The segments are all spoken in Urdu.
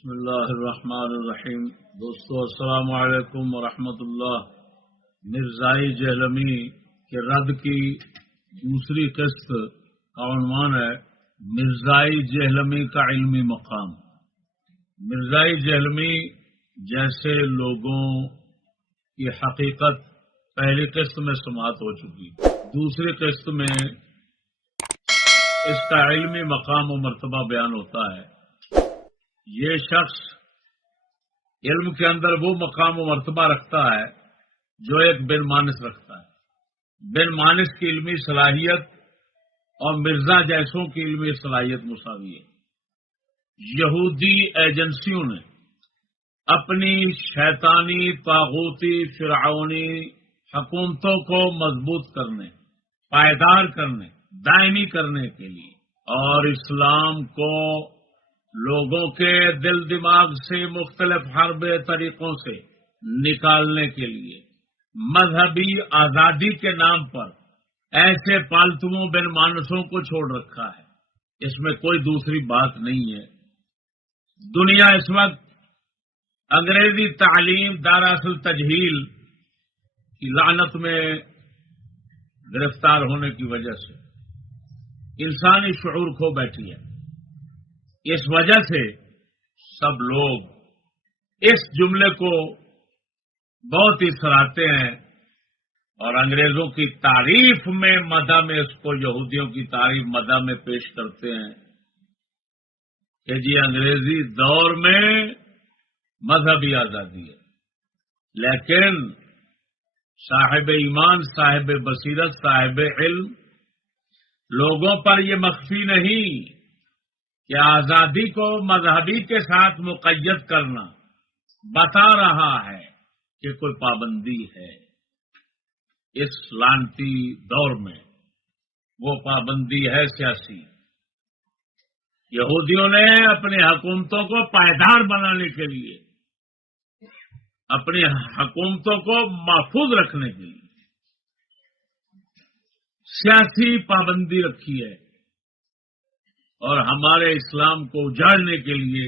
بسم اللہ الرحمن الرحیم۔ دوستو السلام علیکم ورحمۃ اللہ۔ مرزائی جہلمی کے رد کی دوسری قسط کا عنوان ہے مرزائی جہلمی کا علمی مقام۔ مرزائی جہلمی جیسے لوگوں کی حقیقت پہلی قسط میں سماعت ہو چکی، دوسری قسط میں اس کا علمی مقام و مرتبہ بیان ہوتا ہے۔ یہ شخص علم کے اندر وہ مقام و مرتبہ رکھتا ہے جو ایک بن مانس رکھتا ہے۔ بن مانس کی علمی صلاحیت اور مرزا جیسوں کی علمی صلاحیت مساوی ہے۔ یہودی ایجنسیوں نے اپنی شیطانی، طاغوتی، فرعونی حکومتوں کو مضبوط کرنے، پائیدار کرنے، دائمی کرنے کے لیے اور اسلام کو لوگوں کے دل دماغ سے مختلف حرب طریقوں سے نکالنے کے لیے مذہبی آزادی کے نام پر ایسے پالتوؤں بن مانسوں کو چھوڑ رکھا ہے۔ اس میں کوئی دوسری بات نہیں ہے۔ دنیا اس وقت انگریزی تعلیم دراصل تجہیل کی لعنت میں گرفتار ہونے کی وجہ سے انسانی شعور کھو بیٹھی ہے۔ اس وجہ سے سب لوگ اس جملے کو بہت ہی سراہتے ہیں اور انگریزوں کی تعریف میں مدح میں اس کو یہودیوں کی تعریف مدح میں پیش کرتے ہیں کہ جی انگریزی دور میں مذہبی آزادی ہے، لیکن صاحب ایمان، صاحب بصیرت، صاحب علم لوگوں پر یہ مخفی نہیں کہ آزادی کو مذہبی کے ساتھ مقید کرنا بتا رہا ہے کہ کوئی پابندی ہے۔ اس لعنتی دور میں وہ پابندی ہے سیاسی۔ یہودیوں نے اپنی حکومتوں کو پائیدار بنانے کے لیے، اپنی حکومتوں کو محفوظ رکھنے کے لیے سیاسی پابندی رکھی ہے اور ہمارے اسلام کو اجاڑنے کے لیے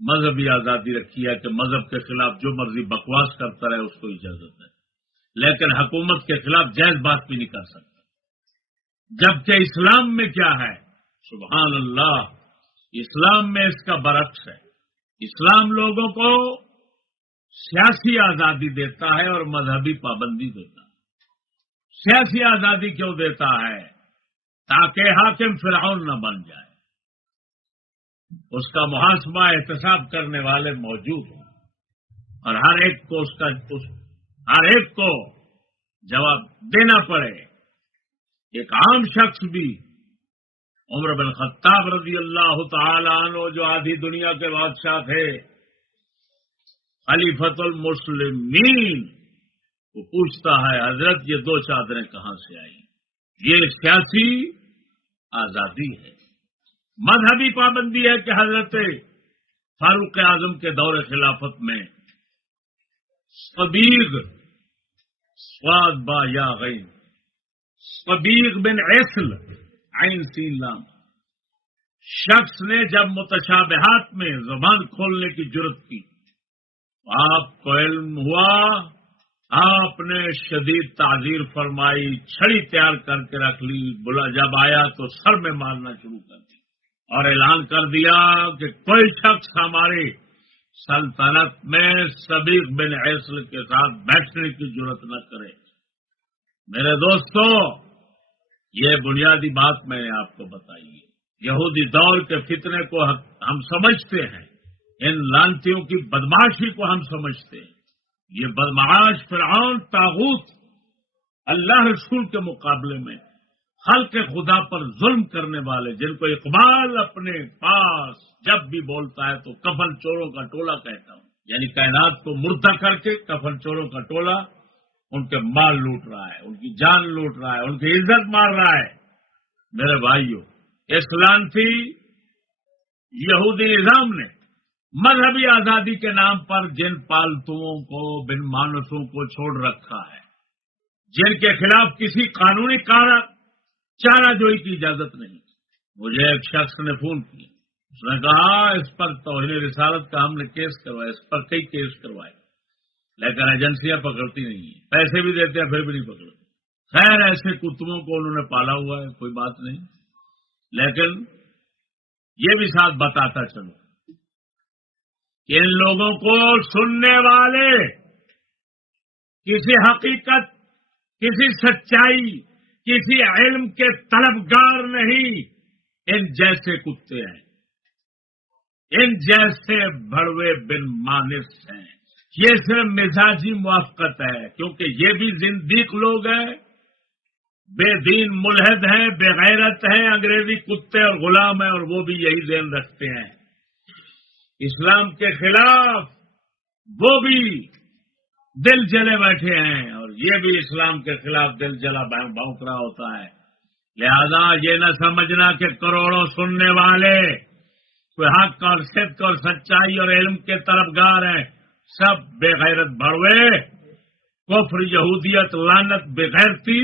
مذہبی آزادی رکھی ہے کہ مذہب کے خلاف جو مرضی بکواس کرتا رہے اس کو اجازت ہے، لیکن حکومت کے خلاف جائز بات بھی نہیں کر سکتا۔ جبکہ اسلام میں کیا ہے؟ سبحان اللہ، اسلام میں اس کا برعکس ہے۔ اسلام لوگوں کو سیاسی آزادی دیتا ہے اور مذہبی پابندی دیتا ہے۔ سیاسی آزادی کیوں دیتا ہے؟ تاکہ حاکم فرعون نہ بن جائے، اس کا محاسبہ احتساب کرنے والے موجود ہوں اور ہر ایک کو جواب دینا پڑے۔ ایک عام شخص بھی عمر بن خطاب رضی اللہ تعالی عنہ جو آدھی دنیا کے بادشاہ تھے، خلیفۃ المسلمین، وہ پوچھتا ہے حضرت یہ دو چادریں کہاں سے آئی؟ یہ سیاسی آزادی ہے۔ مذہبی پابندی ہے کہ حضرت فاروق اعظم کے دور خلافت میں صبیغ صاد با یا غین، صبیغ بن عسل عین سین لام شخص نے جب متشابہات میں زبان کھولنے کی جرت کی، آپ کو علم ہوا، آپ نے شدید تعزیر فرمائی، چھڑی تیار کر کے رکھ لی، بلا جب آیا تو سر میں مارنا شروع کر دیا اور اعلان کر دیا کہ کوئی شخص ہماری سلطنت میں صبیغ بن عسل کے ساتھ بیٹھنے کی جرت نہ کرے۔ میرے دوستو، یہ بنیادی بات میں نے آپ کو بتائی ہے۔ یہودی دور کے فتنے کو ہم سمجھتے ہیں، ان لانتیوں کی بدماشی کو ہم سمجھتے ہیں۔ یہ بدمعاش فرعون طاغوت اللہ رسول کے مقابلے میں خلق خدا پر ظلم کرنے والے، جن کو اقبال اپنے پاس جب بھی بولتا ہے تو کفن چوروں کا ٹولہ کہتا ہوں، یعنی کائنات کو مردہ کر کے کفن چوروں کا ٹولہ ان کے مال لوٹ رہا ہے، ان کی جان لوٹ رہا ہے، ان کی عزت مار رہا ہے۔ میرے بھائیوں، اس لعنتی یہودی نظام نے مذہبی آزادی کے نام پر جن پالتوؤں کو، بن مانسوں کو چھوڑ رکھا ہے، جن کے خلاف کسی قانونی چارہ جوئی کی اجازت نہیں۔ مجھے ایک شخص نے فون کیا، اس نے کہا اس پر توہین رسالت کا ہم نے کیس کروایا، اس پر کئی کیس کروائے، لیکن ایجنسیاں پکڑتی نہیں ہیں، پیسے بھی دیتے ہیں پھر بھی نہیں پکڑتے۔ خیر ایسے کتبوں کو انہوں نے پالا ہوا ہے، کوئی بات نہیں، لیکن یہ بھی ساتھ بتاتا چلو کہ ان لوگوں کو سننے والے کسی حقیقت، کسی سچائی، کسی علم کے طلبگار نہیں، ان جیسے کتے ہیں، ان جیسے بھڑوے بن مانس ہیں۔ یہ صرف مزاجی موافقت ہے، کیونکہ یہ بھی زندیق لوگ ہیں، بے دین ملحد ہیں، بے غیرت ہیں، انگریزی کتے اور غلام ہیں، اور وہ بھی یہی ذہن رکھتے ہیں اسلام کے خلاف، وہ بھی دل جلے بیٹھے ہیں، اور یہ بھی اسلام کے خلاف دل جلا بھونک رہا ہوتا ہے۔ لہذا یہ نہ سمجھنا کہ کروڑوں سننے والے کوئی حق اور صدق اور سچائی اور علم کے طرفگار ہیں، سب بے غیرت بھڑوے، کفر، یہودیت، لعنت، بغیرتی،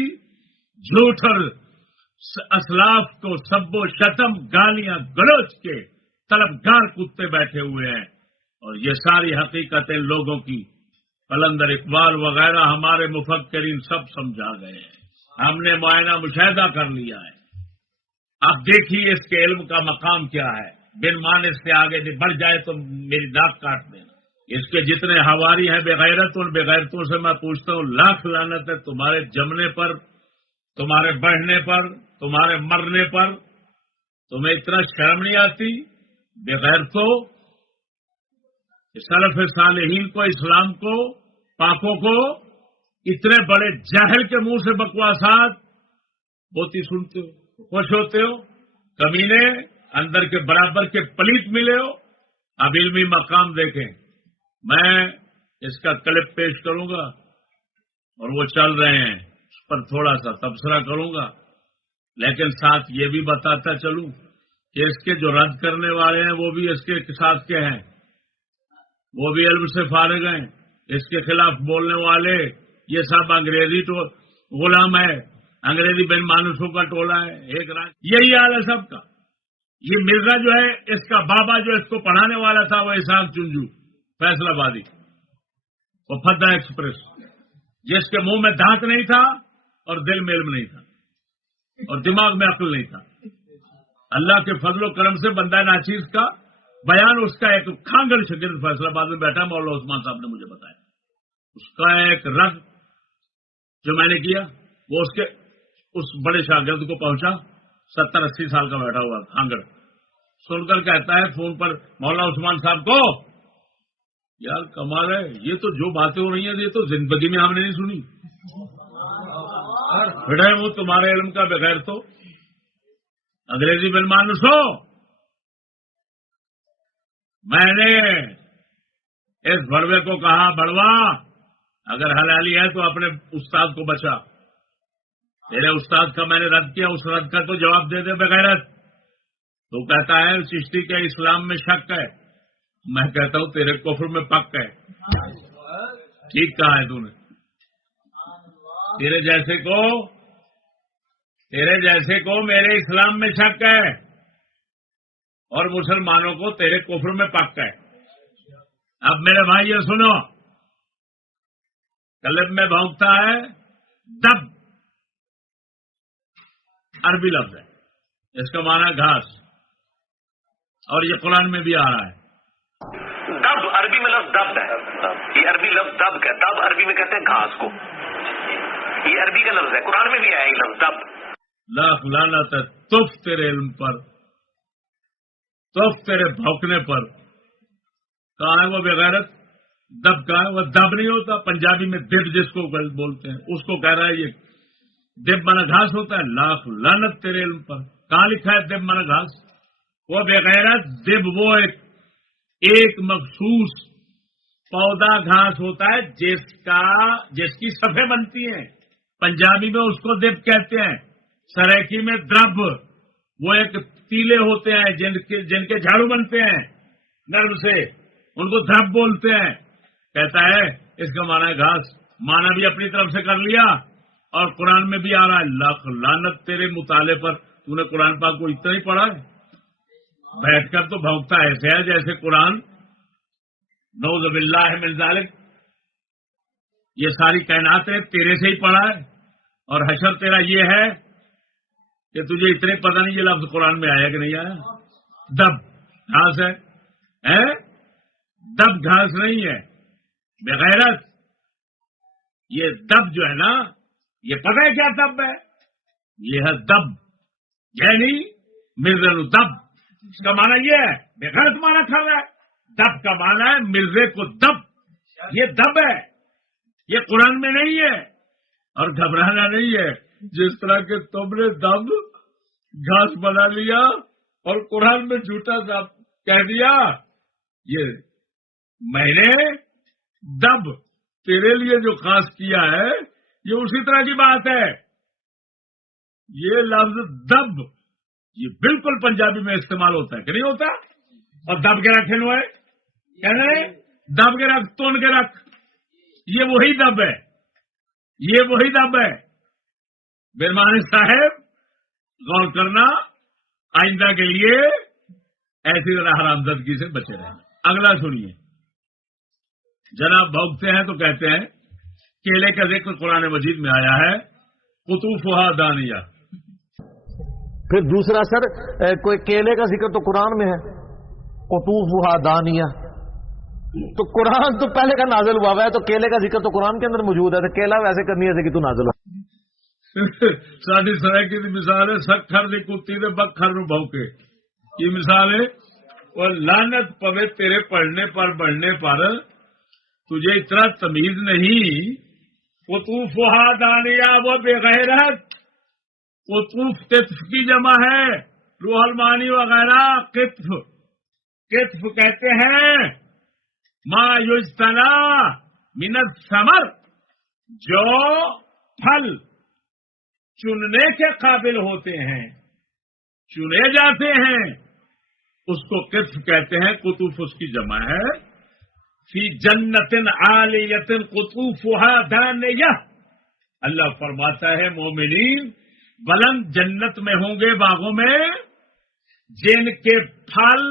جھوٹ اور اسلاف کو سب و شتم، گالیاں گلوچ کے طلبگار کتے بیٹھے ہوئے ہیں، اور یہ ساری حقیقتیں لوگوں کی قلندر اقبال وغیرہ ہمارے مفکرین سب سمجھا گئے ہیں، ہم نے معائنہ مشاہدہ کر لیا ہے۔ اب دیکھیے اس کے علم کا مقام کیا ہے، بن مانس سے آگے بڑھ جائے تو میری داغ کاٹ دینا۔ اس کے جتنے حواری ہیں بغیرت، ان بغیرتوں سے میں پوچھتا ہوں لاکھ لعنت ہے تمہارے جمنے پر، تمہارے بڑھنے پر، تمہارے مرنے پر، تمہیں اتنا شرم نہیں آتی بغیرتوں؟ سلف صالحین کو، اسلام کو، پاکوں کو اتنے بڑے جاہل کے منہ سے بکواسات ہوتی سنتے ہو، خوش ہوتے ہو، کمینے اندر کے برابر کے پلیت ملے ہو۔ اب علمی مقام دیکھیں، میں اس کا کلپ پیش کروں گا اور وہ چل رہے ہیں، اس پر تھوڑا سا تبصرہ کروں گا، لیکن ساتھ یہ بھی بتاتا چلوں کہ اس کے جو رد کرنے والے ہیں وہ بھی اس کے ساتھ کے ہیں، وہ بھی علم سے فارغ ہیں، اس کے خلاف بولنے والے یہ سب انگریزی غلام ہے، انگریزی بن مانوسوں کا ٹولہ ہے، ایک یہی حال ہے سب کا۔ یہ مرزا جو ہے، اس کا بابا جو اس کو پڑھانے والا تھا، وہ اسحاق چنجو فیصلہ آبادی، وہ فدا ایکسپریس، جس کے منہ میں دانت نہیں تھا اور دل میں علم نہیں تھا اور دماغ میں عقل نہیں تھا۔ اللہ کے فضل و کرم سے بندہ ناچیز کا بیان، اس کا ایک کھانگڑ شاگرد فیصلہ آباد میں بیٹھا، مولانا عثمان صاحب نے مجھے بتایا، اس کا ایک رد جو میں نے کیا وہ اس بڑے شاگرد کو پہنچا، 70-80 سال کا بیٹھا ہوا کھانگڑ، سن کر کہتا ہے فون پر مولانا عثمان صاحب کو، یار کمال ہے، یہ تو جو باتیں ہو رہی ہیں یہ تو زندگی میں ہم نے نہیں سنی، بیٹا وہ تمہارے علم کا بغیر تو انگریزی بن مانوس ہو۔ میں نے اس بڑوے کو کہا، بڑوا اگر حلالی ہے تو اپنے استاد کو بچا، تیرے استاد کا میں نے رد کیا، اس رد کا تو جواب دے دے بغیرت۔ تو کہتا ہے چشتی کے اسلام میں شک ہے، میں کہتا ہوں تیرے کفر میں پک ہے۔ ٹھیک کہا ہے تو نے، تیرے جیسے کو میرے اسلام میں شک ہے اور مسلمانوں کو تیرے کفر میں پک ہے۔ اب میرے بھائی یہ سنو، قلب میں بھونکتا ہے دب، عربی لفظ ہے، اس کا معنی گھاس، اور یہ قرآن میں بھی آ رہا ہے۔ دب عربی میں لفظ دب ہے، یہ عربی لفظ دب کا، دب عربی میں کہتے ہیں گھاس کو، یہ عربی کا لفظ ہے، قرآن میں بھی آیا یہ لفظ دب۔ لاکھ لعنت ہے تف تیرے علم پر، تف تیرے بھونکنے پر۔ کہاں ہے وہ بغیرت؟ دب کہاں ہے؟ وہ دب نہیں ہوتا، پنجابی میں دب جس کو بولتے ہیں اس کو کہہ رہا ہے یہ دب منا گھاس ہوتا ہے۔ لاکھ لعنت تیرے علم پر، کہاں لکھا ہے دب منا گھاس؟ وہ بغیرت دب وہ ایک مخصوص پودا گھاس ہوتا ہے جس کی صفیں بنتی ہیں، پنجابی میں اس کو دب کہتے ہیں، سریکی میں درب، وہ ایک تیلے ہوتے ہیں جن کے جھاڑو بنتے ہیں نرم سے، ان کو درب بولتے ہیں۔ کہتا ہے اس کا معنی ہے گھاس، معنی بھی اپنی طرف سے کر لیا اور قرآن میں بھی آ رہا ہے۔ لاکھ لعنت تیرے مطالعے پر، تو نے قرآن پاک کو اتنا ہی پڑھا ہے؟ بیٹھ کر تو بھونکتا ایسے ہے جیسے قرآن نعوذ باللہ من ذالک یہ ساری کائنات ہے تیرے سے ہی پڑھا ہے، اور حشر تیرا یہ ہے کہ تجھے اتنے پتہ نہیں یہ لفظ قرآن میں آیا کہ نہیں آیا. دب گھاس ہے، دب گھاس نہیں ہے بغیرت. یہ دب جو ہے نا، یہ پتہ ہے کیا دب ہے؟ یہ ہے دب، یعنی مرزا دب. اس کا معنی یہ ہے، بغیرت معنی کھا رہا ہے. دب کا معنی ہے مرزے کو دب. یہ دب ہے، یہ قرآن میں نہیں ہے. اور گھبرانا نہیں ہے، جس طرح کہ تم نے دب گھاس بنا لیا اور قرآن میں جھوٹا سا کہہ دیا. یہ میں نے دب تیرے لیے جو خاص کیا ہے یہ اسی طرح کی بات ہے. یہ لفظ دب یہ بالکل پنجابی میں استعمال ہوتا ہے کہ نہیں ہوتا؟ اور دب کے رکھے ہوئے کہنے دب کے رکھ، تون کے رکھ، یہ وہی دب ہے، یہ وہی دب ہے. بیرمانی صاحب غور کرنا، آئندہ کے لیے ایسی طرح حرامزدگی سے بچے رہنا. اگلا سنیے. جناب بھوکتے ہیں تو کہتے ہیں کیلے کا ذکر قرآن مجید میں آیا ہے، قطوفھا دانیہ. پھر دوسرا سر کوئی کیلے کا ذکر تو قرآن میں ہے، قطوفھا دانیہ. تو قرآن تو پہلے کا نازل ہوا ہے، تو کیلے کا ذکر تو قرآن کے اندر موجود ہے، تو کیلا ویسے کرنی ہے کہ تو نازل ہو. ساری سرح کی مثال ہے سکھر دی کتی دے بکھر نو بھوکے. یہ مثال ہے. اور لعنت پوے تیرے پڑھنے پر بڑھنے پر، تجھے اتنا تمیز نہیں. قطوفھا دانیہ وہ بغیرت. قطوف قطف کی جمع ہے، روح المعانی وغیرہ. قطف قطف کہتے ہیں ما یجتنا من الثمر، جو پھل چننے کے قابل ہوتے ہیں، چنے جاتے ہیں، اس کو قطف کہتے ہیں. قطوف اس کی جمع ہے. فی جنت عالیۃ قطوفھا دانیہ. اللہ فرماتا ہے مومنین بلند جنت میں ہوں گے، باغوں میں، جن کے پھل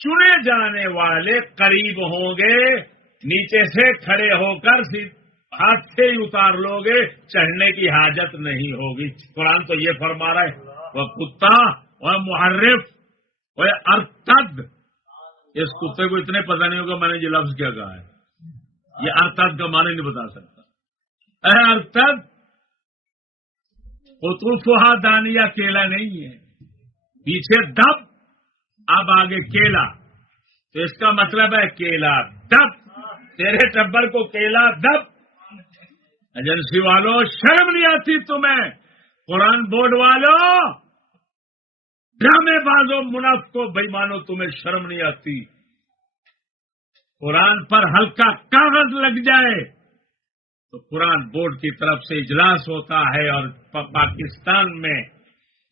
چنے جانے والے قریب ہوں گے. نیچے سے کھڑے ہو کر ہاتھ سے ہی اتار لو گے، چڑھنے کی حاجت نہیں ہوگی. قرآن تو یہ فرما رہا ہے وہ کتا وہ محرف وہ ارتد. اس کتے کو اتنے پتہ نہیں ہوگا میں نے یہ لفظ کیا کہا ہے. یہ ارتد کا معنی نہیں بتا سکتا. اے ارتد، قطوفھا دانیہ کیلا نہیں ہے. پیچھے دب، اب آگے کیلا. تو اس کا مطلب ہے کیلا دب. تیرے ٹبر کو کیلا دب. ایجنسی والوں شرم نہیں آتی تمہیں؟ قرآن بورڈ والوں، ڈرامے بازوں، منافقوں، بےمانوں، تمہیں شرم نہیں آتی؟ قرآن پر ہلکا کاغذ لگ جائے تو قرآن بورڈ کی طرف سے اجلاس ہوتا ہے اور پاکستان میں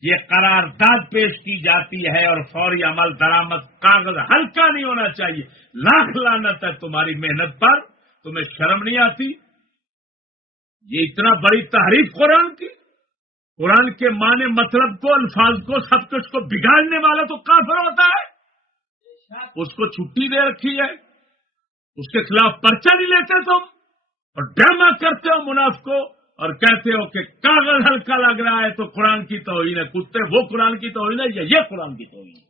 یہ قرارداد پیش کی جاتی ہے اور فوری عمل درآمد. کاغذ ہلکا نہیں ہونا چاہیے. لاکھ لعنت ہے تمہاری محنت پر، تمہیں شرم نہیں آتی؟ یہ اتنا بڑی تحریف قرآن کی، قرآن کے معنی مطلب کو، الفاظ کو، سب کچھ کو بگاڑنے والا تو کافر ہوتا ہے. اس کو چھٹی دے رکھی ہے، اس کے خلاف پرچہ نہیں لیتے تم، اور ڈرامہ کرتے ہو منافقوں اور کہتے ہو کہ کاغذ ہلکا لگ رہا ہے تو قرآن کی توہین ہے. کتے وہ قرآن کی توہین ہے یا یہ قرآن کی توہین ہے؟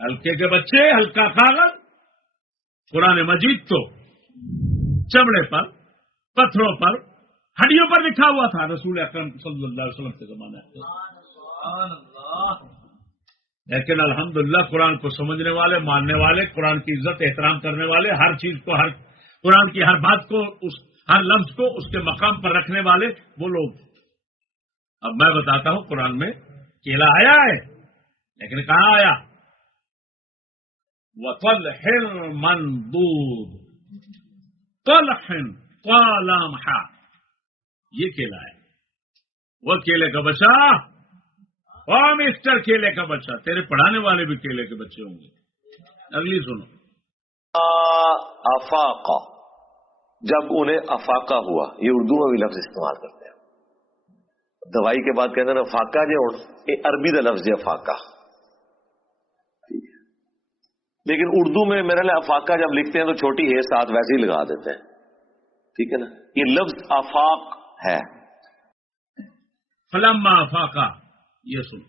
ہلکے کے بچے، ہلکا کاغذ. قرآن مجید تو چمڑے پر، پتھروں پر، ہڈیوں پر لکھا ہوا تھا رسول اکرم صلی اللہ علیہ وسلم کے زمانے میں. لیکن الحمدللہ قرآن کو سمجھنے والے، ماننے والے، قرآن کی عزت احترام کرنے والے، ہر چیز کو، ہر قرآن کی ہر بات کو، ہر لفظ کو اس کے مقام پر رکھنے والے وہ لوگ. اب میں بتاتا ہوں قرآن میں کیلا آیا ہے، لیکن کہاں آیا؟ وَطَلْحٍ مَنْضُودٍ، طلحٍ طالامحا، یہ کیلا ہے. وہ کیلے کا بچہ، اور مسٹر کیلے کا بچہ، تیرے پڑھانے والے بھی کیلے کے بچے ہوں گے. اگلی سنو. افاقہ، جب انہیں افاقہ ہوا، یہ اردو میں بھی لفظ استعمال کرتے ہیں. دوائی کے بعد کہتے ہیں فاقہ جو یہ عربی کا لفظ ہے فاقہ. لیکن اردو میں میرے لیے افاقہ جب لکھتے ہیں تو چھوٹی ہے ساتھ ویسے ہی لگا دیتے ہیں. ٹھیک ہے نا. یہ لفظ آفاق ہے. فلما افاقہ، یہ سن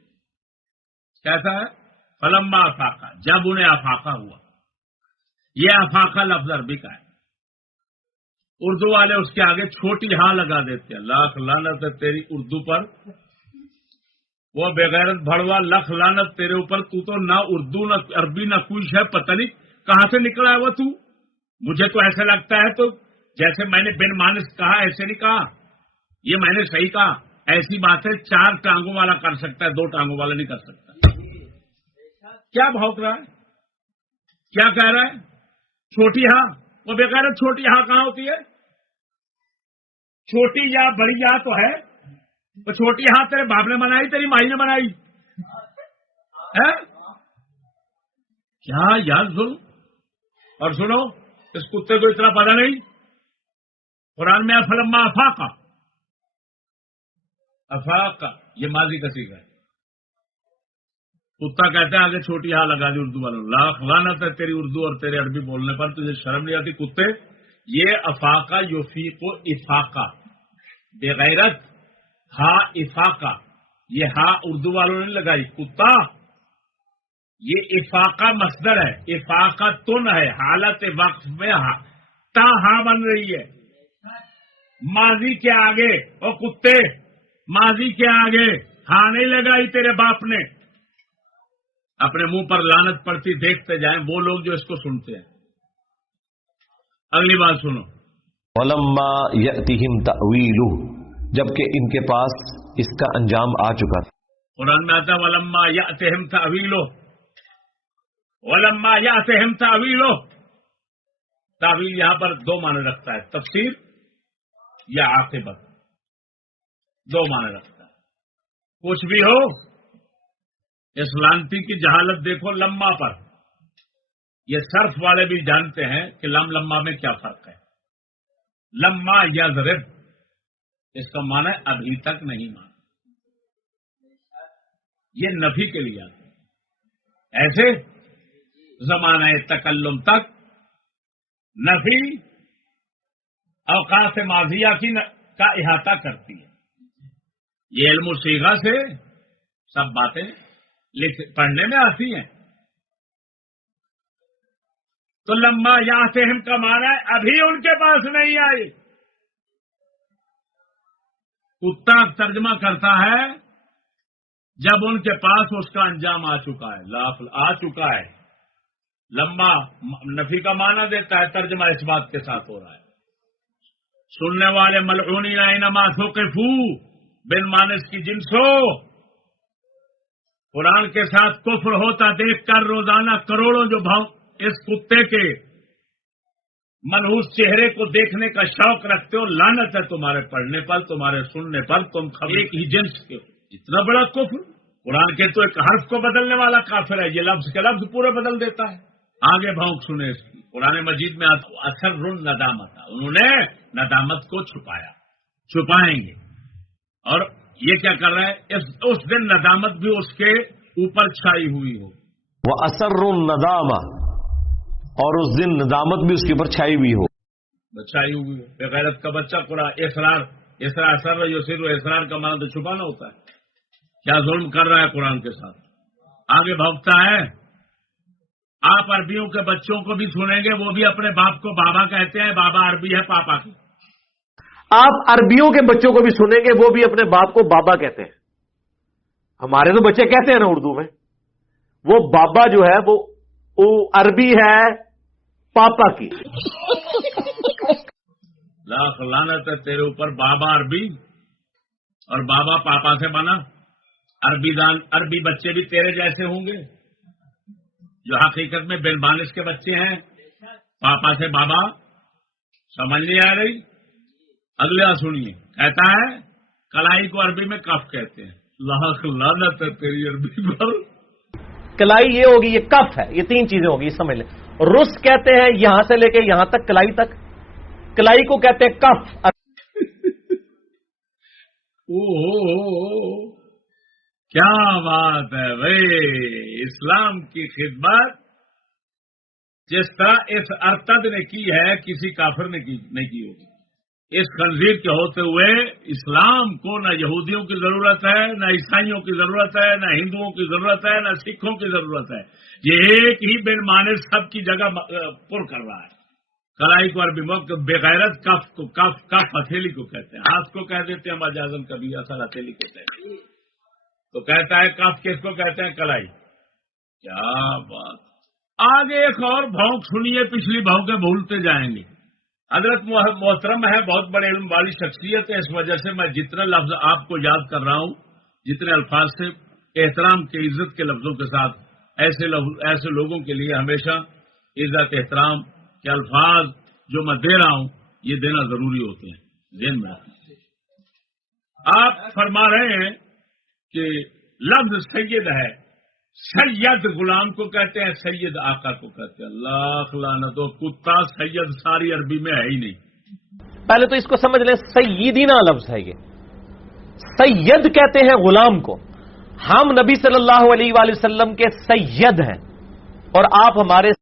کیسا ہے؟ فلما افاقہ، جب انہیں افاقہ ہوا. یہ افاقہ لفظ عربی کا ہے. اردو والے اس کے آگے چھوٹی ہاں لگا دیتے ہیں. لاکھ لعنت ہے تیری اردو پر، وہ بغیرت بھڑوا، لکھ لعنت تیرے اوپر. تو نہ اردو نہ عربی نہ کچھ ہے، پتہ نہیں کہاں سے نکلا ہے وہ تو. مجھے تو ایسا لگتا ہے تو جیسے میں نے بن مانس کہا ایسے نہیں کہا، یہ میں نے صحیح کہا. ایسی بات ہے 4 ٹانگوں والا کر سکتا ہے، 2 ٹانگوں والا نہیں کر سکتا. کیا بھونک رہا ہے؟ کیا کہہ رہا ہے؟ چھوٹی ہاں، وہ بغیرت چھوٹی ہاں کہاں ہوتی ہے؟ چھوٹی یا بڑی یا تو ہے. وہ چھوٹی ہاں تیرے باپ نے بنائی، تیری مائی نے بنائی ہے؟ کیا یاد سن اور سنو، اس کتے کو اتنا پتا نہیں. قرآن میں فلما افاقہ، افاقہ یہ ماضی کا صیغہ ہے. کتا کہتے ہیں آگے چھوٹی ہاں لگا دی اردو والوں. لاکھ لعنت ہے تیری اردو اور تیرے عربی بولنے پر، تجھے شرم نہیں آتی کتے؟ یہ افاقہ یفیق و افاقہ، بغیرت ہا افاقہ. یہ ہا اردو والوں نے لگائی. کتا یہ افاقہ مصدر ہے، افاقہ تن ہے، حالت وقف میں تا ہاں بن رہی ہے. ماضی کے آگے او کتے، ماضی کے آگے ہاں نہیں لگائی تیرے باپ نے. اپنے منہ پر لعنت پڑتی دیکھتے جائیں وہ لوگ جو اس کو سنتے ہیں. اگلی بات سنو. ولما یأتہم تأویلہ، جبکہ ان کے پاس اس کا انجام آ چکا تھا. قرآن میں آتا ہے ولما یأتہم تأویلہ، ولما یأتہم تأویلہ. تاویل یہاں پر 2 معنی رکھتا ہے، تفسیر یا عاقبت، 2 معنی رکھتا ہے. کچھ بھی ہو، اس لانتی کی جہالت دیکھو لما پر. یہ صرف والے بھی جانتے ہیں کہ لما میں کیا فرق ہے. لما یضرب، اس کا معنی ہے ابھی تک نہیں مانا. یہ نفی کے لیے آتا ہے. ایسے زمانہ تکلم تک نفی اوقات ماضیہ کا احاطہ کرتی ہے. یہ علم و صیغہ سے سب باتیں پڑھنے میں آتی ہیں. تو لما یاتہم کا معنی ہے ابھی ان کے پاس نہیں آئی. کتا ترجمہ کرتا ہے جب ان کے پاس اس کا انجام آ چکا ہے، لاف آ چکا ہے. لما نفی کا معنی دیتا ہے، ترجمہ اس بات کے ساتھ ہو رہا ہے. سننے والے ملعونین اینما ثقفوا، بن مانس کی جنس ہو، قرآن کے ساتھ کفر ہوتا دیکھ کر روزانہ کروڑوں جو بھاؤ اس کتے کے منحوس چہرے کو دیکھنے کا شوق رکھتے ہو، لعنت ہے تمہارے پڑھنے پر، تمہارے سننے پر. تم ایک ہی جنس کے ہو. اتنا بڑا کفر. قرآن کے تو ایک حرف کو بدلنے والا کافر ہے، یہ لفظ کے لفظ پورے بدل دیتا ہے. آگے بھونک سنے اس کی. قرآن مجید میں اثر ندامت، انہوں نے ندامت کو چھپائیں گے. اور یہ کیا کر رہے ہیں؟ اس دن ندامت بھی اس کے اوپر چھائی ہوئی ہو. وہ اثر الندامہ، اور اس دن ندامت بھی اس کے اوپر چھائی ہوئی ہو. چھائی ہوئی ہو. بغیرت کا بچہ قرآن اصرار اثر یسر اصرار کا معنی تو چھپانا ہوتا ہے. کیا ظلم کر رہا ہے قرآن کے ساتھ. آگے بھوکتا ہے. آپ عربیوں کے بچوں کو بھی سنیں گے، وہ بھی اپنے باپ کو بابا کہتے ہیں. بابا عربی ہے پاپا کی. آپ عربیوں کے بچوں کو بھی سنیں گے، وہ بھی اپنے باپ کو بابا کہتے ہیں. ہمارے تو بچے کہتے ہیں نا اردو میں، وہ بابا جو ہے وہ عربی ہے پاپا کی. لاکھ لعنت ہے تیرے اوپر. بابا عربی اور بابا پاپا سے بنا. عربی بچے بھی تیرے جیسے ہوں گے جو حقیقت میں بن بانس کے بچے ہیں. پاپا سے بابا سمجھ نہیں آ رہی. اگلا سنیے، کہتا ہے کلائی کو عربی میں کف کہتے ہیں. لاکھ لعنت ہے تیری عربی پر. کلائی یہ ہوگی، یہ کف ہے. یہ 3 چیزیں ہوگی، سمجھ لیں. رس کہتے ہیں یہاں سے لے کے یہاں تک، کلائی تک. کلائی کو کہتے ہیں کف. کیا بات ہے بھائی. اسلام کی خدمت جس طرح اس ارتد نے کی ہے کسی کافر نے نہیں کی ہوگی. اس خنزیر کے ہوتے ہوئے اسلام کو نہ یہودیوں کی ضرورت ہے، نہ عیسائیوں کی ضرورت ہے، نہ ہندوؤں کی ضرورت ہے، نہ سکھوں کی ضرورت ہے. یہ ایک ہی بن مانے سب کی جگہ پر کر رہا ہے. کلائی کو عربی میں بغیرت کف ہتھیلی کو کہتے ہیں. ہاتھ کو کہہ دیتے ہیں مجازن، کبھی اصل ہتھیلی کو کہتے ہیں. تو کہتا ہے کف کس کو کہتے ہیں؟ کلائی. کیا بات. آگے ایک اور بھونک سنیے، پچھلی بھونکیں بھولتے جائیں گے. حضرت محترم ہے، بہت بڑے علم والی شخصیت ہے. اس وجہ سے میں جتنے لفظ آپ کو یاد کر رہا ہوں، جتنے الفاظ سے احترام کے عزت کے لفظوں کے ساتھ ایسے لوگوں کے لیے ہمیشہ عزت احترام کے الفاظ جو میں دے رہا ہوں یہ دینا ضروری ہوتے ہیں. ذہن میں آپ فرما رہے ہیں کہ لفظ سید ہے. سید غلام کو کہتے ہیں، سید آقا کو کہتے ہیں. اللہ لعنت ہو، کتا سید ساری عربی میں ہے ہی نہیں. پہلے تو اس کو سمجھ لیں، سیدینا لفظ ہے یہ. سید کہتے ہیں غلام کو. ہم نبی صلی اللہ علیہ وآلہ وسلم کے سید ہیں اور آپ ہمارے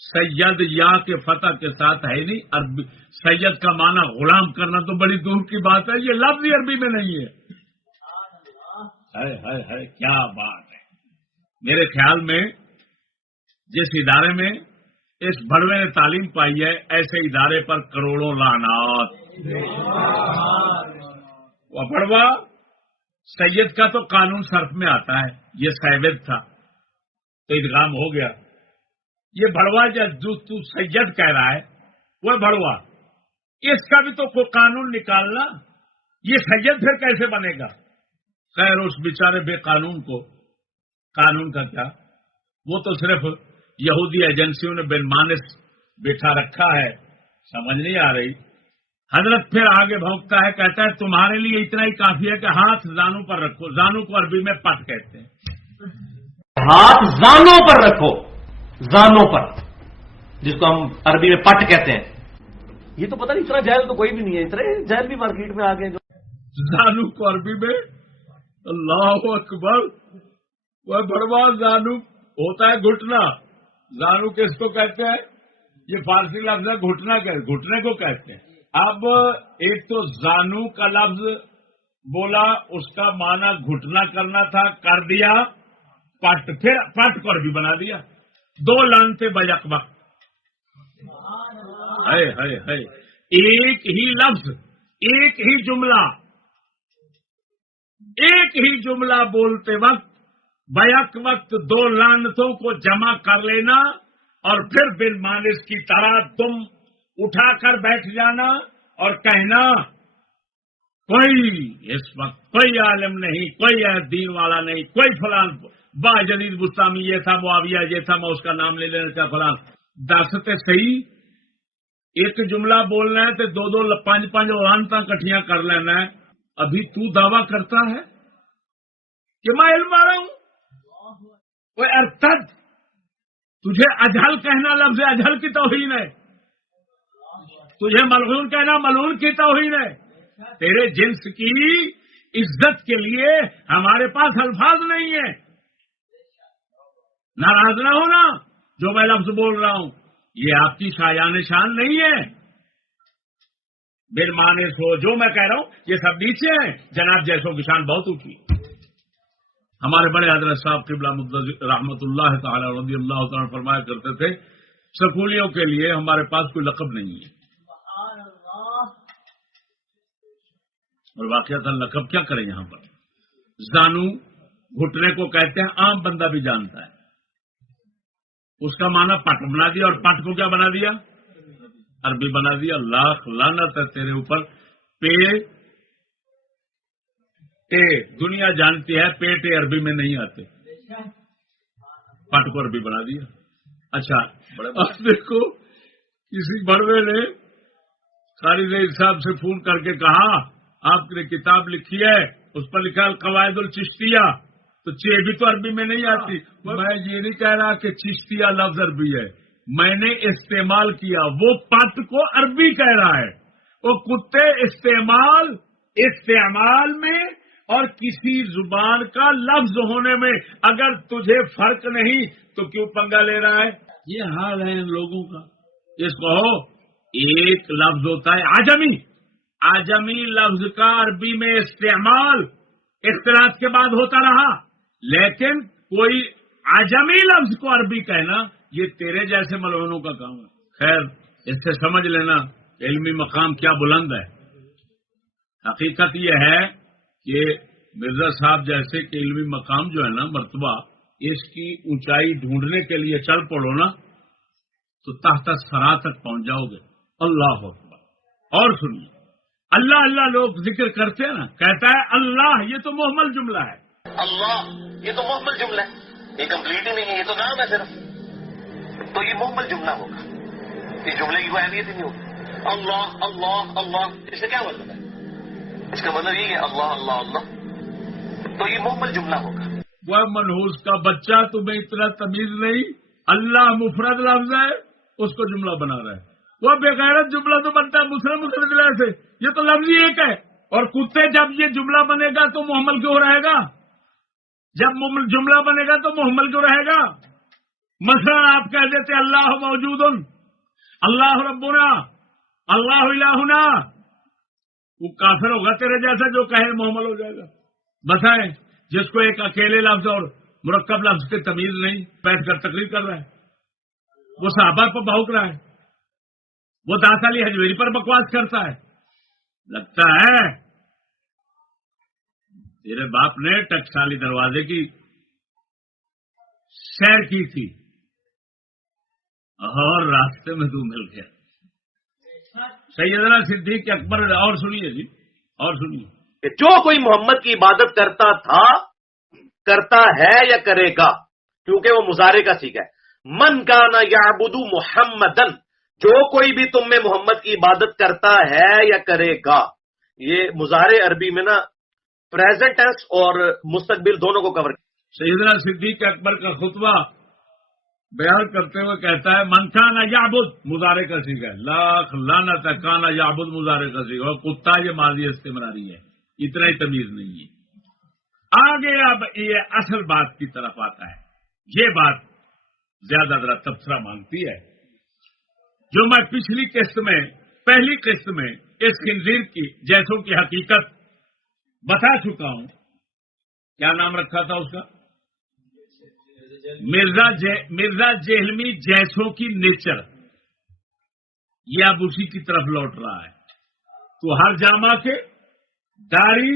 سید یا کے فتح کے ساتھ ہے نہیں. عربی سید کا معنی غلام کرنا تو بڑی دور کی بات ہے. یہ لفظ ہی عربی میں نہیں ہے. کیا بات ہے. میرے خیال میں جس ادارے میں اس بڑوے نے تعلیم پائی ہے، ایسے ادارے پر کروڑوں لعنات. وہ بڑوا سید کا تو قانون صرف میں آتا ہے، یہ سید تھا تو ادغام ہو گیا. یہ بڑوا جو تو سید کہہ رہا ہے وہ بڑوا، اس کا بھی تو کوئی قانون نکالنا. یہ سید پھر کیسے بنے گا؟ خیر اس بیچارے بے قانون کو قانون کا کیا، وہ تو صرف یہودی ایجنسیوں نے بن مانس بٹھا رکھا ہے، سمجھ نہیں آ رہی. حضرت پھر آگے بھونکتا ہے، کہتا ہے تمہارے لیے اتنا ہی کافی ہے کہ ہاتھ زانوں پر رکھو. زانوں کو عربی میں پٹ کہتے ہیں. ہاتھ زانوں پر رکھو، زانوں پر، جس کو ہم عربی میں پٹ کہتے ہیں. یہ تو پتہ نہیں، اتنا جہل تو کوئی بھی نہیں ہے. اتنے جہل بھی مارکیٹ میں آ گئے. جو زانو کو عربی میں اللہ اکبر. وہ بڑوا زانو ہوتا ہے گھٹنا. زانو کس کو کہتے ہیں؟ یہ فارسی لفظ ہے گھٹنا، گھٹنے کو کہتے ہیں. اب ایک تو زانو کا لفظ بولا، اس کا معنی گھٹنا کرنا تھا، کر دیا پٹ. پھر پٹ کو عربی بنا دیا. دو لانتے بیک وقت. ایک ہی لفظ، ایک ہی جملہ، ایک ہی جملہ بولتے وقت بیک وقت دو لعنتوں کو جمع کر لینا اور پھر بن مانس کی طرح تم اٹھا کر بیٹھ جانا اور کہنا کوئی اس وقت کوئی عالم نہیں، کوئی دین والا نہیں، کوئی فلان با جدید بستامی یہ تھا، معاویہ یہ تھا، میں اس کا نام لے لینا کا فلان. دستے صحیح ایک جملہ بولنا ہے تو دو پانچ لعنتاں کٹھیاں کر لینا ہے. ابھی تو دعویٰ کرتا ہے کہ میں علم آ رہا ہوں. وہ ارتد، تجھے اجہل کہنا لفظ اجہل کی توہین ہے. تجھے ملعون کہنا ملعون کی توہین ہے. تیرے جنس کی عزت کے لیے ہمارے پاس الفاظ نہیں ہیں. ناراض نہ ہونا جو میں لفظ بول رہا ہوں، یہ آپ کی شایان شان نہیں ہے. بن مانس ہو جو میں کہہ رہا ہوں یہ سب نیچے ہیں، جناب جیسوں کی شان بہت اونچی. ہمارے بڑے حضرت صاحب قبلہ رحمت اللہ تعالی رضی اللہ تعالی فرمایا کرتے تھے، سکولیوں کے لیے ہمارے پاس کوئی لقب نہیں ہے. اور واقعات لقب کیا کریں یہاں پر. زانو گھٹنے کو کہتے ہیں، عام بندہ بھی جانتا ہے. اس کا معنی پٹ بنا دیا اور پٹ کو کیا بنا دیا؟ عربی بنا دیا. لاکھ لعنت ہے تیرے اوپر. دنیا جانتی ہے پیٹ عربی میں نہیں آتے، پٹ کو عربی بنا دیا. اچھا اب دیکھو کسی بڑوے نے قاری زید صاحب سے فون کر کے کہا آپ نے کتاب لکھی ہے اس پر لکھا القواعد الچشتیہ، تو چھ بھی تو عربی میں نہیں آتی. میں یہ نہیں کہہ رہا کہ چشتیہ لفظ عربی ہے، میں نے استعمال کیا. وہ پٹ کو عربی کہہ رہا ہے. وہ کتے استعمال میں اور کسی زبان کا لفظ ہونے میں اگر تجھے فرق نہیں تو کیوں پنگا لے رہا ہے؟ یہ حال ہے ان لوگوں کا. اس کو ایک لفظ ہوتا ہے آجمی. آجمی لفظ کا عربی میں استعمال اختلاط کے بعد ہوتا رہا، لیکن کوئی آجمی لفظ کو عربی کہنا یہ تیرے جیسے ملعونوں کا کام ہے. خیر، اس سے سمجھ لینا علمی مقام کیا بلند ہے. حقیقت یہ ہے کہ مرزا صاحب جیسے کہ علمی مقام جو ہے نا، مرتبہ، اس کی اونچائی ڈھونڈنے کے لیے چل پڑو نا تو تحت سرا تک پہنچ جاؤ گے. اللہ اکبر. اور سنیے، اللہ اللہ لوگ ذکر کرتے ہیں نا، کہتا ہے اللہ، یہ تو محمل جملہ ہے. اللہ یہ تو محمل جملہ ہے، یہ کمپلیٹ ہی نہیں ہے، یہ تو نام ہے صرف. تو یہ محمل جملہ ہوگا، اس جملے کی کوئی اہمیت ہی نہیں ہوگی. اللہ اللہ اللہ، اس سے کیا مطلب ہے؟ اس کا مطلب یہ ہے اللہ اللہ اللہ، تو یہ محمل جملہ ہوگا. وہ منحوس کا بچہ، تمہیں اتنا تمیز نہیں. اللہ مفرد لفظ ہے، اس کو جملہ بنا رہا ہے. وہ بغیرت جملہ تو بنتا ہے مسلم سے. یہ تو لفظ ہی ایک ہے. اور کتے جب یہ جملہ بنے گا تو محمل کیوں رہے گا؟ جب جملہ بنے گا تو محمل کیوں رہے گا؟ مثلا آپ کہہ دیتے اللہ موجود، اللہ ربنا، اللہ الہنا، وہ کافر ہوگا تیرے جیسا جو کہے محمل ہو جائے گا. بتائیں، جس کو ایک اکیلے لفظ اور مرکب لفظ کی تمیز نہیں، بیٹھ کر تقریر کر رہا ہے، وہ صحابہ پر بھونک رہا ہے، وہ داتا علی حجویری پر بکواس کرتا ہے. لگتا ہے تیرے باپ نے ٹکسالی دروازے کی سیر کی تھی اور راستے میں تو مل گیا. سیدنا صدیق اکبر. اور سنیے جی، اور سنیے، کہ جو کوئی محمد کی عبادت کرتا تھا، کرتا ہے یا کرے گا، کیونکہ وہ مضارع کا سیغہ ہے. من کانا یعبد محمدن، جو کوئی بھی تم میں محمد کی عبادت کرتا ہے یا کرے گا. یہ مضارع عربی میں نا پریزنٹ ٹینس اور مستقبل دونوں کو کور. سیدنا صدیق اکبر کا خطبہ بیان کرتے ہوئے کہتا ہے من کانا یعبد، مضارع کا سیغہ ہے. لاکھ لعنت ہے، کانا یعبد مضارع کا سیغہ، اور کتا یہ ماضی استمراری ہے. اتنا ہی تمیز نہیں ہے. آگے اب یہ اصل بات کی طرف آتا ہے. یہ بات زیادہ ذرا تبصرہ مانگتی ہے، جو میں پچھلی قسط میں، پہلی قسط میں اس خنزیر کی جیسوں کی حقیقت بتا چکا ہوں. کیا نام رکھا تھا اس کا؟ مرزا جہلمی جیسوں کی نیچر. یہ اب اسی کی طرف لوٹ رہا ہے. تو ہر جامع کے داڑھی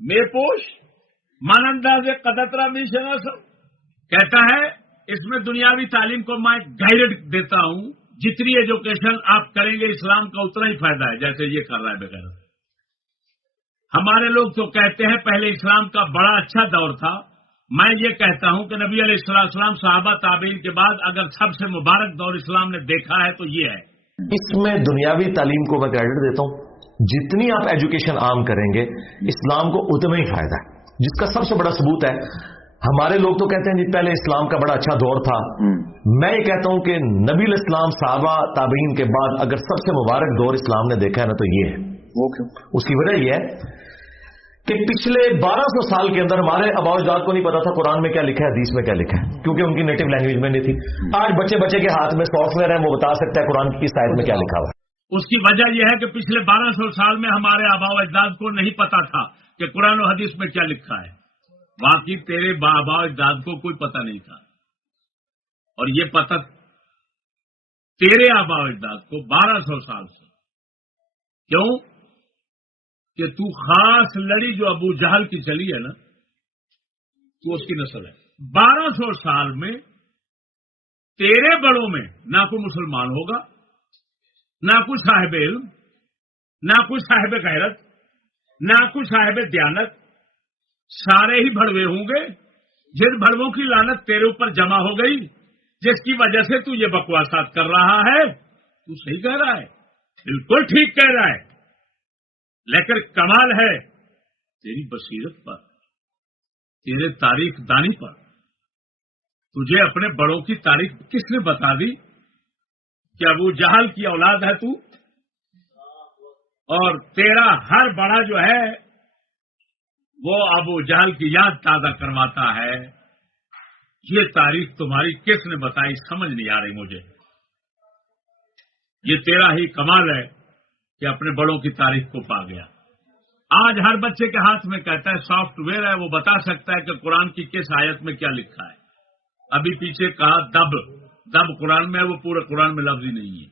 میں پوش ماننداز قدترا میں شناسا کہتا ہے اس میں دنیاوی تعلیم کو میں گائیڈ دیتا ہوں. جتنی ایجوکیشن آپ کریں گے اسلام کا اتنا ہی فائدہ ہے، جیسے یہ کر رہا ہے بغیر. ہمارے لوگ تو کہتے ہیں پہلے اسلام کا بڑا اچھا دور تھا. میں یہ کہتا ہوں کہ نبی علیہ السلام صحابہ تابعین کے بعد اگر سب سے مبارک دور اسلام نے دیکھا ہے تو یہ ہے. اس میں دنیاوی تعلیم کو میں کریڈٹ دیتا ہوں. جتنی آپ ایجوکیشن عام کریں گے اسلام کو اتنا ہی فائدہ ہے. جس کا سب سے بڑا ثبوت ہے، ہمارے لوگ تو کہتے ہیں جی پہلے اسلام کا بڑا اچھا دور تھا. میں یہ کہتا ہوں کہ نبی علیہ السلام صحابہ تابعین کے بعد اگر سب سے مبارک دور اسلام نے دیکھا ہے نا تو یہ ہے. وہ کیوں؟ اس کی وجہ یہ ہے کہ پچھلے 1200 سال کے اندر ہمارے آباء و اجداد کو نہیں پتا تھا قرآن میں کیا لکھا ہے، حدیث میں کیا لکھا ہے، کیونکہ ان کی نیٹو لینگویج میں نہیں تھی. آج بچے کے ہاتھ میں سافٹ ویئر ہے، وہ بتا سکتا ہے قرآن کی آیت میں کیا لکھا ہوا ہے. اس کی وجہ یہ ہے کہ پچھلے 1200 سال میں ہمارے آباء و اجداد کو نہیں پتا تھا کہ قرآن و حدیث میں کیا لکھا ہے. واقعی تیرے آباء و اجداد کو کوئی پتہ نہیں تھا، اور یہ پتہ تیرے آباء و اجداد کو 1200 سال سے. کیوں کہ تو خاص لڑی جو ابو جہل کی چلی ہے نا، تو اس کی نسل ہے. 1200 سال میں تیرے بڑوں میں نہ کوئی مسلمان ہوگا، نہ کوئی صاحب علم، نہ کوئی صاحب غیرت، نہ کوئی صاحب دیانت. سارے ہی بھڑوے ہوں گے. جن بھڑووں کی لعنت تیرے اوپر جمع ہو گئی، جس کی وجہ سے تو یہ بکواسات کر رہا ہے، تو صحیح کہہ رہا ہے، بالکل ٹھیک کہہ رہا ہے. لیکن کمال ہے تیری بصیرت پر، تیرے تاریخ دانی پر. تجھے اپنے بڑوں کی تاریخ کس نے بتا دی کہ ابو جہل کی اولاد ہے تو، اور تیرا ہر بڑا جو ہے وہ ابو جہل کی یاد تازہ کرواتا ہے. یہ تاریخ تمہاری کس نے بتائی سمجھ نہیں آ رہی مجھے. یہ تیرا ہی کمال ہے کہ اپنے بڑوں کی تاریخ کو پا گیا. آج ہر بچے کے ہاتھ میں کہتا ہے سافٹ ویئر ہے، وہ بتا سکتا ہے کہ قرآن کی کس آیت میں کیا لکھا ہے. ابھی پیچھے کہا دب قرآن میں ہے، وہ پورے قرآن میں لفظ ہی نہیں ہے.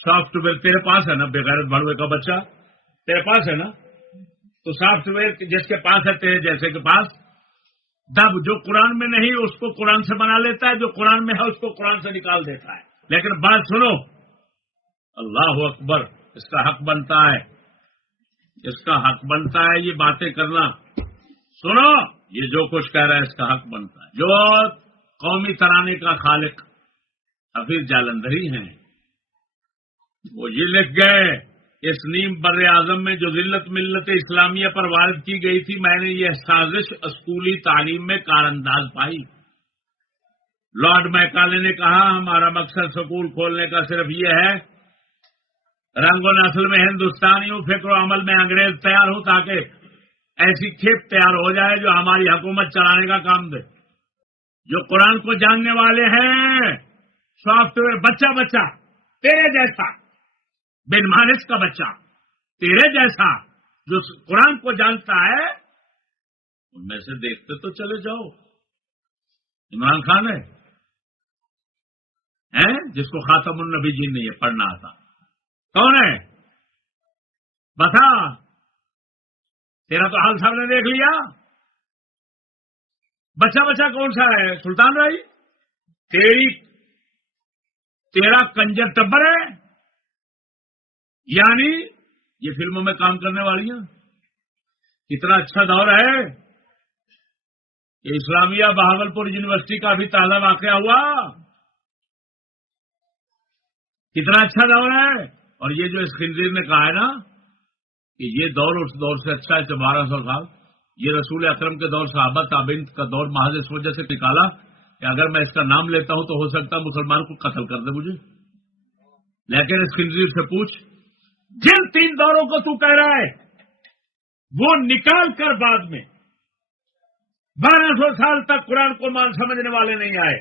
سافٹ ویئر تیرے پاس ہے نا، بغیرت بڑوے کا بچہ تیرے پاس ہے نا، تو سافٹ ویئر جس کے پاس ہے تیرے جیسے کے پاس دب جو قرآن میں نہیں اس کو قرآن سے بنا لیتا ہے، جو قرآن میں ہے اس کو قرآن سے نکال دیتا ہے. لیکن بات سنو، اللہ اکبر، اس کا حق بنتا ہے، اس کا حق بنتا ہے یہ باتیں کرنا. سنو، یہ جو کچھ کہہ رہا ہے اس کا حق بنتا ہے. جو قومی ترانے کا خالق حفیظ جالندھری ہیں، وہ یہ لکھ گئے اس نیم بر اعظم میں جو ذلت ملت اسلامیہ پر وارد کی گئی تھی، میں نے یہ سازش اسکولی تعلیم میں کار انداز پائی. لارڈ میکالے نے کہا ہمارا مقصد سکول کھولنے کا صرف یہ ہے رنگ و نسل میں ہندوستانی ہوں، فکر و عمل میں انگریز تیار ہوں، تاکہ ایسی کھیپ تیار ہو جائے جو ہماری حکومت چلانے کا کام دے. جو قرآن کو جاننے والے ہیں، سافٹ ویئر بچہ تیرے جیسا، بن مانس کا بچہ تیرے جیسا جو قرآن کو جانتا ہے، ان میں سے دیکھتے تو چلے جاؤ. عمران خان ہے جس کو خاتم النبی جی نے یہ پڑھنا آتا، کون ہے بتا؟ تیرا تو حال صاحب نے دیکھ لیا. بچہ کون سا ہے؟ سلطان رائی تیرا کنجر ٹبر ہے. یعنی یہ فلموں میں کام کرنے والی ہیں. کتنا اچھا دور ہے کہ اسلامیہ بہاولپور یونیورسٹی کا بھی تازہ واقعہ ہوا. کتنا اچھا دور ہے. اور یہ جو اس خنزیر نے کہا ہے نا کہ یہ دور اس دور سے اچھا ہے 1200 سال، یہ رسول اکرم کے دور صحابہ تابعین کا دور محض اس وجہ سے نکالا کہ اگر میں اس کا نام لیتا ہوں تو ہو سکتا ہے مسلمان کو قتل کر دے مجھے. لیکن اس خنزیر سے پوچھ جن 3 دوروں کو تو کہہ رہا ہے وہ نکال کر بعد میں 1200 سال تک قرآن کو مان سمجھنے والے نہیں آئے،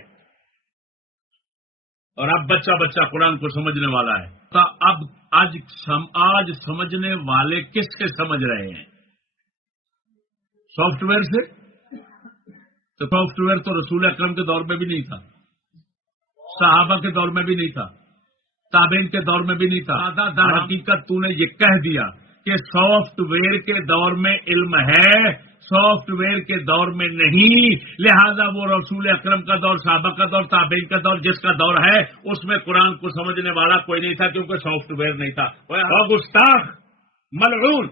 اور اب بچہ قرآن کو سمجھنے والا ہے. تو اب آج سمجھنے والے کس سے سمجھ رہے ہیں؟ سافٹ ویئر سے. تو سافٹ ویئر تو رسول اکرم کے دور میں بھی نہیں تھا، صحابہ کے دور میں بھی نہیں تھا، تابعین کے دور میں بھی نہیں تھا. در حقیقت تو نے یہ کہہ دیا کہ سافٹ ویئر کے دور میں علم ہے، سافٹ ویئر کے دور میں نہیں. لہذا وہ رسول اکرم کا دور، صحابہ کا دور، تابعین کا دور جس کا دور ہے اس میں قرآن کو سمجھنے والا کوئی نہیں تھا، کیونکہ سافٹ ویئر نہیں تھا. گستاخ ملعون،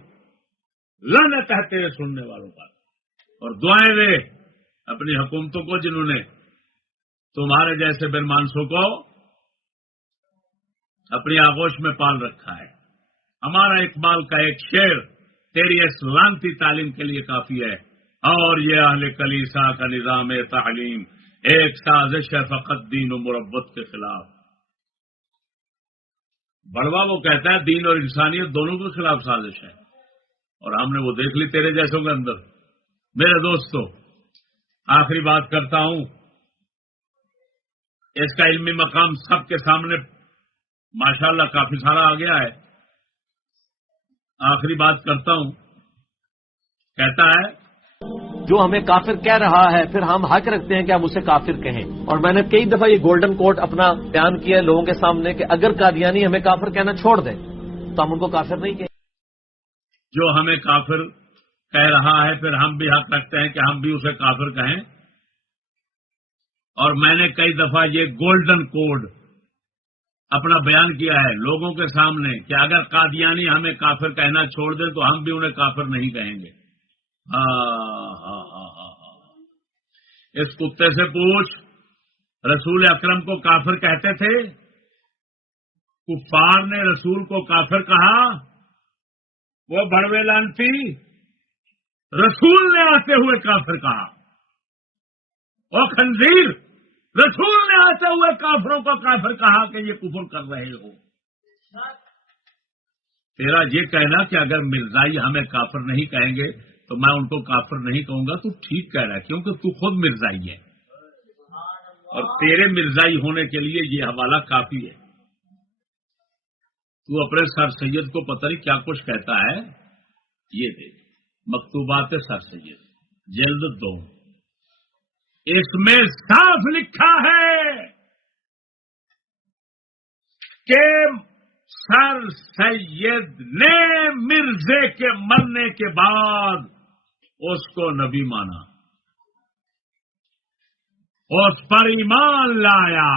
لعنت ہے تیرے سننے والوں کا. اور دعائیں دے اپنی حکومتوں کو جنہوں نے تمہارے جیسے بن مانسوں کو اپنی آغوش میں پال رکھا ہے. ہمارا اقبال کا ایک شعر تیری اس لعنتی تعلیم کے لیے کافی ہے. اور یہ اہل کلیسا کا نظام تعلیم ایک سازش ہے فقط دین و مربت کے خلاف. بڑوا وہ کہتا ہے دین اور انسانیت دونوں کے خلاف سازش ہے، اور ہم نے وہ دیکھ لی تیرے جیسوں کے اندر. میرے دوستو، آخری بات کرتا ہوں، اس کا علمی مقام سب کے سامنے ماشاءاللہ کافی سارا آ گیا ہے. آخری بات کرتا ہوں، کہتا ہے جو ہمیں کافر کہہ رہا ہے پھر ہم حق رکھتے ہیں کہ ہم اسے کافر کہیں. اور میں نے کئی دفعہ یہ گولڈن کوٹ اپنا بیان کیا ہے لوگوں کے سامنے کہ اگر قادیانی ہمیں کافر کہنا چھوڑ دیں تو ہم ان کو کافر نہیں کہیں. جو ہمیں کافر کہہ رہا ہے پھر ہم بھی حق رکھتے ہیں کہ ہم بھی اسے کافر کہیں. اور میں نے کئی دفعہ یہ گولڈن کوڈ اپنا بیان کیا ہے لوگوں کے سامنے کہ اگر قادیانی ہمیں کافر کہنا چھوڑ دیں تو ہم بھی انہیں کافر نہیں کہیں گے. اس کتے سے پوچھ رسول اکرم کو کافر کہتے تھے؟ کفار نے رسول کو کافر کہا؟ وہ بڑوے لانتی رسول نے آتے ہوئے کافر کہا. او خنزیر، رسول نے آتے ہوئے کافروں کو کافر کہا کہ یہ کفر کر رہے ہو. تیرا یہ کہنا کہ اگر مرزائی ہمیں کافر نہیں کہیں گے تو میں ان کو کافر نہیں کہوں گا. تو ٹھیک کہہ رہا ہے کیونکہ تو خود مرزائی ہے اور تیرے مرزائی ہونے کے لیے یہ حوالہ کافی ہے. تو اپنے سر سید کو پتہ نہیں کیا کچھ کہتا ہے. یہ دیکھ مکتوبات سر سید جلد 2 اس میں صاف لکھا ہے کہ سر سید نے مرزے کے مرنے کے بعد اس کو نبی مانا, اس پر ایمان لایا.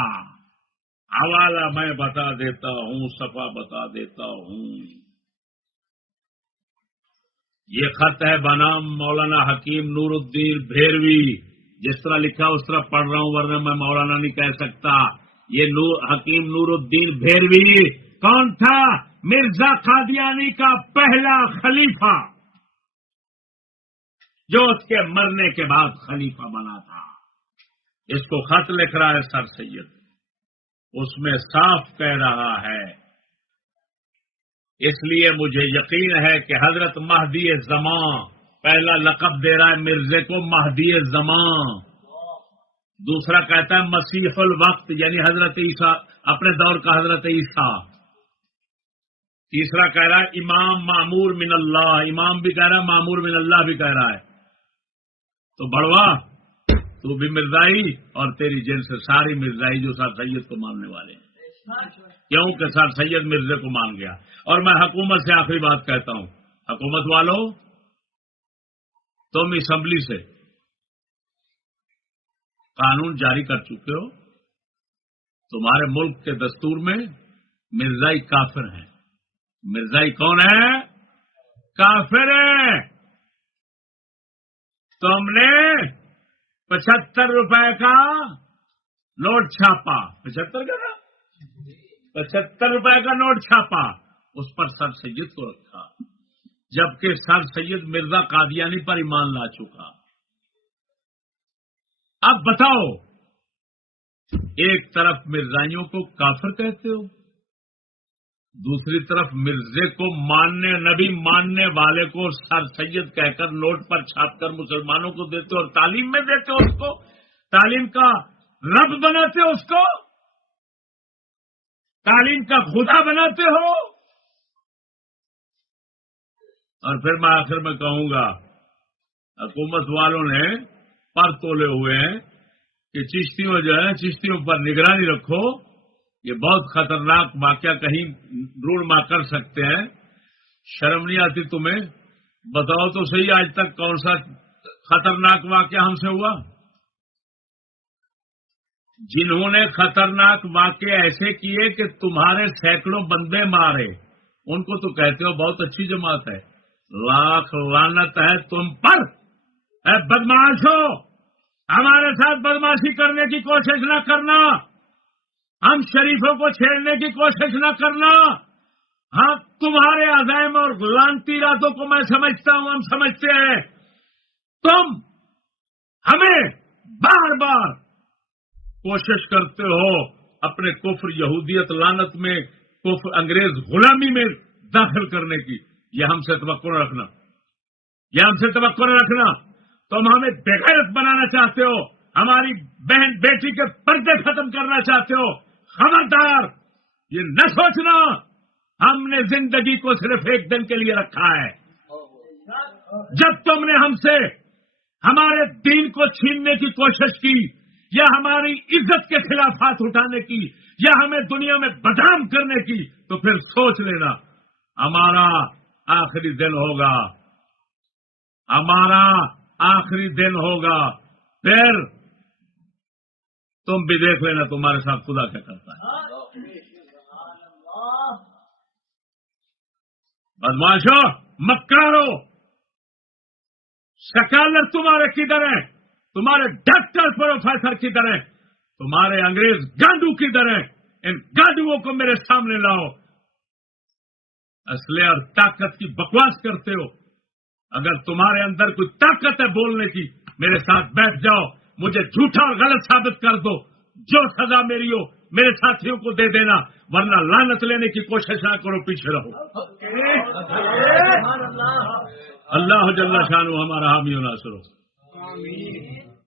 حوالہ میں بتا دیتا ہوں, صفحہ بتا دیتا ہوں. یہ خط ہے بنام مولانا حکیم نور الدین بھیروی. جس طرح لکھا اس طرح پڑھ رہا ہوں, ورنہ میں مولانا نہیں کہہ سکتا. یہ حکیم نور الدین بھیروی کون تھا؟ مرزا قادیانی کا پہلا خلیفہ, جو اس کے مرنے کے بعد خلیفہ بنا تھا. اس کو خط لکھ رہا ہے سر سید. اس میں صاف کہہ رہا ہے, اس لیے مجھے یقین ہے کہ حضرت مہدی زمان, پہلا لقب دے رہا ہے مرزے کو مہدی زمان. دوسرا کہتا ہے مسیح الوقت یعنی حضرت عیسیٰ, اپنے دور کا حضرت عیسیٰ. تیسرا کہہ رہا ہے امام معمور من اللہ, امام بھی کہہ رہا ہے معمور من اللہ بھی کہہ رہا ہے. تو بڑوا تو بھی مرزائی اور تیری جن سے ساری مرزائی جو سر سید کو ماننے والے ہیں. کیوں کہ سر سید مرزے کو مان گیا. اور میں حکومت سے آخری بات کہتا ہوں, حکومت والوں تم اسمبلی سے قانون جاری کر چکے ہو, تمہارے ملک کے دستور میں مرزائی کافر ہیں. مرزائی کون ہے؟ کافر ہے. تم نے 75 روپے کا نوٹ چھاپا, 75 کا نا, 75 روپے کا نوٹ چھاپا, اس پر سر سید کو رکھا, جبکہ سر سید مرزا قادیانی پر ایمان لا چکا. اب بتاؤ, ایک طرف مرزائیوں کو کافر کہتے ہو, دوسری طرف مرزے کو ماننے, نبی ماننے والے کو سر سید کہہ کر نوٹ پر چھاپ کر مسلمانوں کو دیتے ہو اور تعلیم میں دیتے ہو, اس کو تعلیم کا رب بناتے ہو, اس کو تعلیم کا خدا بناتے ہو. اور پھر میں آخر میں کہوں گا, حکومت والوں نے پر تولے ہوئے ہیں کہ چشتیوں جو ہے چشتیوں پر نگرانی رکھو, یہ بہت خطرناک واقعہ کہیں رونما کر سکتے ہیں. شرم نہیں آتی تمہیں؟ بتاؤ تو صحیح, آج تک کون سا خطرناک واقعہ ہم سے ہوا؟ جنہوں نے خطرناک واقعے ایسے کیے کہ تمہارے سینکڑوں بندے مارے, ان کو تو کہتے ہو بہت اچھی جماعت ہے. لاکھ لعنت ہے تم پر, اے بدماشو, ہمارے ساتھ بدماشی کرنے کی کوشش نہ کرنا, ہم شریفوں کو چھیڑنے کی کوشش نہ کرنا. ہاں تمہارے عزائم اور لعنتی ارادوں کو میں سمجھتا ہوں, ہم سمجھتے ہیں. تم ہمیں بار بار کوشش کرتے ہو اپنے کفر, یہودیت, لعنت میں, کفر, انگریز غلامی میں داخل کرنے کی. یہ ہم سے توقع نہ رکھنا, یہ ہم سے توقع نہ رکھنا. تم ہمیں بغیرت بنانا چاہتے ہو, ہماری بہن بیٹی کے پردے ختم کرنا چاہتے ہو. خبردار, یہ نہ سوچنا ہم نے زندگی کو صرف ایک دن کے لیے رکھا ہے. جب تم نے ہم سے ہمارے دین کو چھیننے کی کوشش کی, یا ہماری عزت کے خلاف ہاتھ اٹھانے کی, یا ہمیں دنیا میں بدنام کرنے کی, تو پھر سوچ لینا ہمارا آخری دن ہوگا, ہمارا آخری دن ہوگا. پھر تم بھی دیکھ لینا تمہارے ساتھ خدا کیا کرتا ہے. بدماشو, مکارو, سکالر تمہارے کدھر ہیں, تمہارے ڈاکٹر پروفیسر کدھر ہیں, تمہارے انگریز گانڈو کدھر ہیں. ان گانڈوؤں کو میرے سامنے لاؤ. اسلحے اور طاقت کی بکواس کرتے ہو. اگر تمہارے اندر کوئی طاقت ہے بولنے کی, میرے ساتھ بیٹھ جاؤ, مجھے جھوٹا اور غلط ثابت کر دو. جو سزا میری ہو میرے ساتھیوں کو دے دینا, ورنہ لعنت لینے کی کوشش نہ کرو, پیچھے رہو. اللہ جل شانہ ہمارا حامی و ناصر ہو.